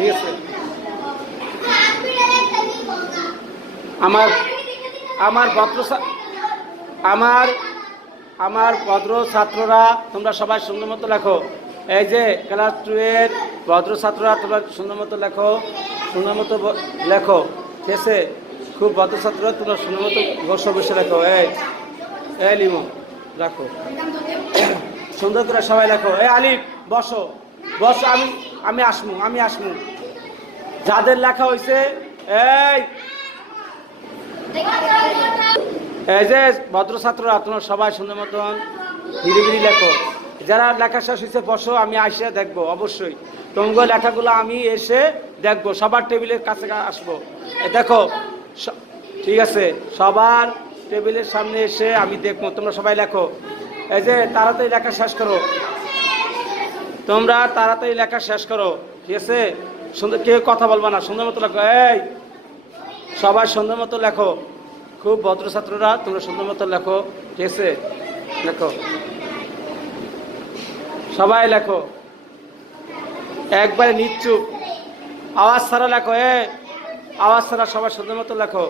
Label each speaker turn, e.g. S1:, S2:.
S1: ঠিক আছে। আমার আমার ভদ্র আমার আমার ভদ্র ছাত্ররা তোমরা সবাই সুন্দর মতো লেখো। এই যে ক্লাস টু এর ভদ্র ছাত্ররা তোমরা সুন্দর মতো লেখো। সুন্দর মতো লেখো। ঠিক আছে? খুব ভদ্র ছাত্ররা তোমরা সুন্দর মতো বসে বসে লেখো। এই এই লিমো, রাখো। সুন্দর করে সবাই লেখো। এই আলিফ, বসো। বসো, আমি আমি আসমু আমি আসমু। যাদের লেখা হয়েছে এই। যে ভদ্র ছাত্ররা তোমরা সবাই সুন্দর মতন ধীরে লেখো। যারা লেখা শেষ হয়েছে বসো, আমি আসে দেখব, অবশ্যই। তোমার লেখাগুলো আমি এসে দেখব, সবার টেবিলের কাছে আসব। দেখো ঠিক আছে, সবার টেবিলের সামনে এসে আমি দেখব, তোমরা সবাই লেখো। এই যে তাড়াতাড়ি লেখা শেষ করো। তোমরা তাড়াতাড়ি লেখা শেষ করো। ঠিক আছে? সুন্দর কেউ কথা বলবা না, সুন্দর মতো লেখো। এই, সবাই সুন্দর মতো লেখো। খুব ভদ্র ছাত্ররা, তোমরা সুন্দর মতো লেখো। ঠিক আছে? লেখো। সবাই লেখো। একবারে নিচ্ছুপ আওয়াজ ছাড়া লেখো এ আওয়াজ ছাড়া সবাই সুন্দর মতো লেখো।